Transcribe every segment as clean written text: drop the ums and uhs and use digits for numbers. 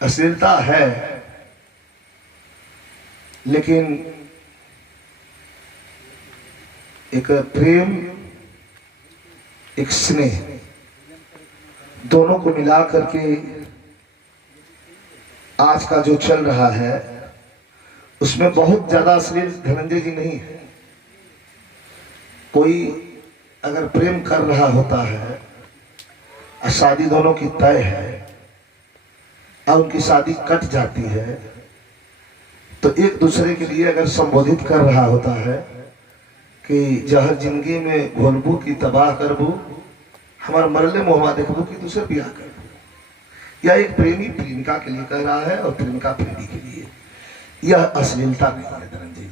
अश्लीलता है, लेकिन एक प्रेम, एक स्नेह, दोनों को मिला करके आज का जो चल रहा है उसमें बहुत ज्यादा अश्लील धनंजय जी नहीं है। कोई अगर प्रेम कर रहा होता है और शादी दोनों की तय है और उनकी शादी कट जाती है तो एक दूसरे के लिए अगर संबोधित कर रहा होता है कि जहर जिंदगी में घोलबू की तबाह करबू, हमारे मरले मोहवा देखबू की दूसरे ब्याह करबू। यह एक प्रेमी प्रेमिका के लिए कह रहा है और प्रेमिका प्रेमी के लिए। यह अश्लीलता नहीं है धनंजय जी।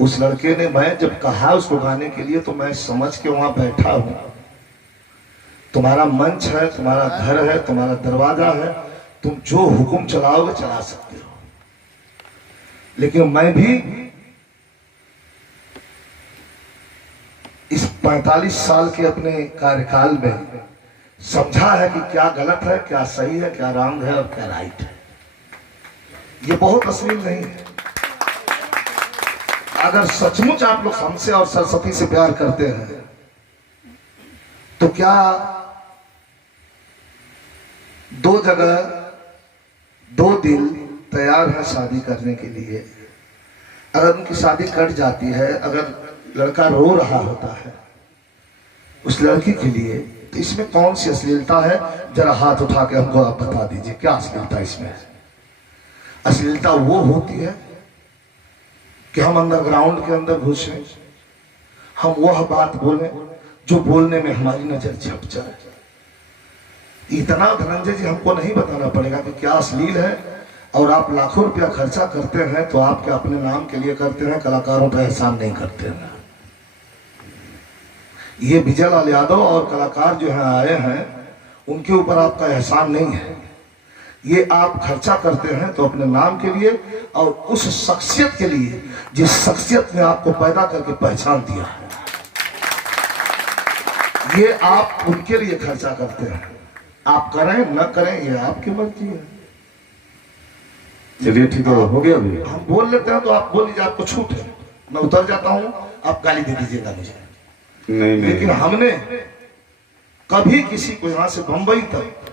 उस लड़के ने, मैं जब कहा उसको गाने के लिए तो मैं समझ के वहां बैठा हूं। तुम्हारा मंच है, तुम्हारा घर है, तुम्हारा दरवाजा है, तुम जो हुक्म चलाओगे चला सकते हो, लेकिन मैं भी इस 45 साल के अपने कार्यकाल में समझा है कि क्या गलत है, क्या सही है, क्या रॉन्ग है और क्या राइट है। ये बहुत अश्लील नहीं है। अगर सचमुच आप लोग हमसे और सरस्वती से प्यार करते हैं तो क्या दो जगह दो दिल तैयार है शादी करने के लिए, अगर उनकी शादी कट जाती है, अगर लड़का रो रहा होता है उस लड़की के लिए, तो इसमें कौन सी अश्लीलता है? जरा हाथ उठा के हमको आप बता दीजिए, क्या अश्लीलता इसमें है? अश्लीलता वो होती है कि हम अंडरग्राउंड के अंदर घुसे, हम वह बात बोलें जो बोलने में हमारी नजर झप जाए। इतना धनंजय जी हमको नहीं बताना पड़ेगा कि क्या अश्लील है। और आप लाखों रुपया खर्चा करते हैं तो आप क्या अपने नाम के लिए करते हैं, कलाकारों पर एहसान नहीं करते हैं। ये विजय लाल यादव और कलाकार जो है आए हैं, उनके ऊपर आपका एहसान नहीं है। ये आप खर्चा करते हैं तो अपने नाम के लिए और उस शख्सियत के लिए जिस शख्सियत ने आपको पैदा करके पहचान दिया है, ये आप उनके लिए खर्चा करते हैं। आप करें न करें ये आपकी मर्जी है। चलिए ठीक है, हो गया अभी। हम बोल लेते हैं तो आप बोल लीजिए, आपको छूट है, मैं उतर जाता हूं, आप गाली दे दीजिएगा मुझे। नहीं लेकिन हमने कभी किसी को यहां से बंबई तक,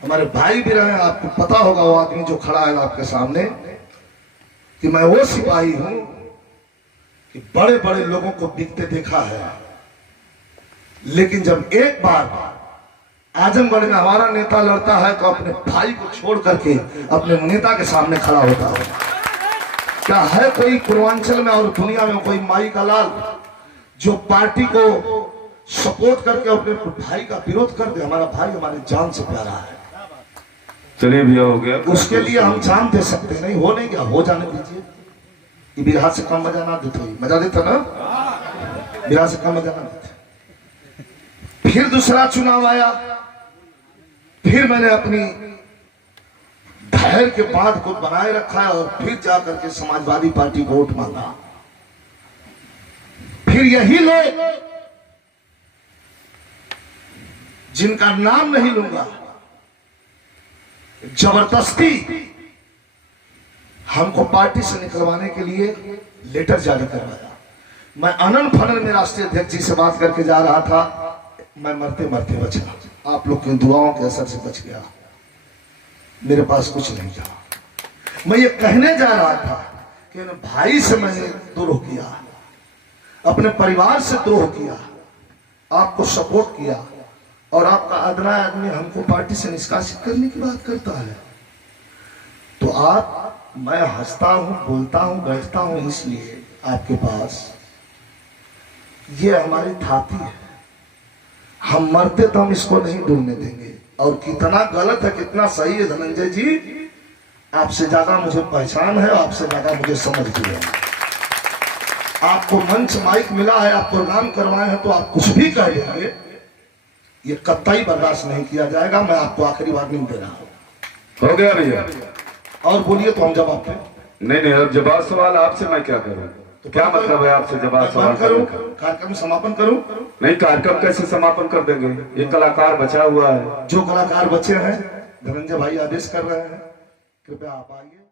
हमारे भाई भी रहे, आपको पता होगा वो आदमी जो खड़ा है आपके सामने, कि मैं वो सिपाही हूं कि बड़े बड़े लोगों को बिकते देखा है, लेकिन जब एक बार आजमगढ़ में हमारा नेता लड़ता है तो अपने भाई को छोड़ करके अपने नेता के सामने खड़ा होता है। क्या है कोई पूर्वांचल में और दुनिया में कोई माई का लाल जो पार्टी को सपोर्ट करके अपने भाई का विरोध कर दे? हमारा भाई हमारे जान से प्यारा है। चलिए भैया, हो गया। उसके लिए हम जान दे सकते नहीं, हो नहीं गया, हो जाने दीजिए। ये बिरहा से कम मजा ना देते, मजा देता ना, बिरहा से कम मजा ना देते। फिर दूसरा चुनाव आया, फिर मैंने अपनी धैर्य के बात को बनाए रखा है और फिर जाकर के समाजवादी पार्टी को वोट मांगा। फिर यही लोग जिनका नाम नहीं लूंगा, जबरदस्ती हमको पार्टी से निकलवाने के लिए लेटर जारी करवाया। मैं अनन फनन में राष्ट्रीय अध्यक्ष जी से बात करके जा रहा था, मैं मरते मरते बचा, आप लोग की दुआओं के असर से बच गया। मेरे पास कुछ नहीं था। मैं ये कहने जा रहा था कि भाई से मैंने द्रोह किया, अपने परिवार से द्रोह किया, आपको सपोर्ट किया, और आपका अदना आदमी हमको पार्टी से निष्कासित करने की बात करता है। तो आप, मैं हंसता हूं, बोलता हूं, बैठता हूं इसलिए आपके पास, ये हमारी थाती है। हम मरते तो हम इसको नहीं डूबने देंगे। और कितना गलत है कितना सही है धनंजय जी, आपसे ज्यादा मुझे पहचान है, आपसे ज्यादा मुझे समझ भी है। आपको मंच माइक मिला है, आपको नाम करवाए हैं तो आप कुछ भी कह देंगे, ये कतई बर्दाश्त नहीं किया जाएगा। मैं आपको आखिरी वार्निंग दे रहा हूं। हो गया भैया। और बोलिए तो हम जवाब दें। नहीं, अब जवाब सवाल आपसे मैं क्या करूं? तो क्या मतलब है आपसे जवाब मैं सवाल बंद करूं, करने का? कार्यक्रम समापन करूं? नहीं, कार्यक्रम कैसे समापन कर देंगे? एक कलाकार बचा हुआ है। जो कलाकार बचे हैं, धनंजय भाई आदेश कर रहे हैं, कृपया आप आइए।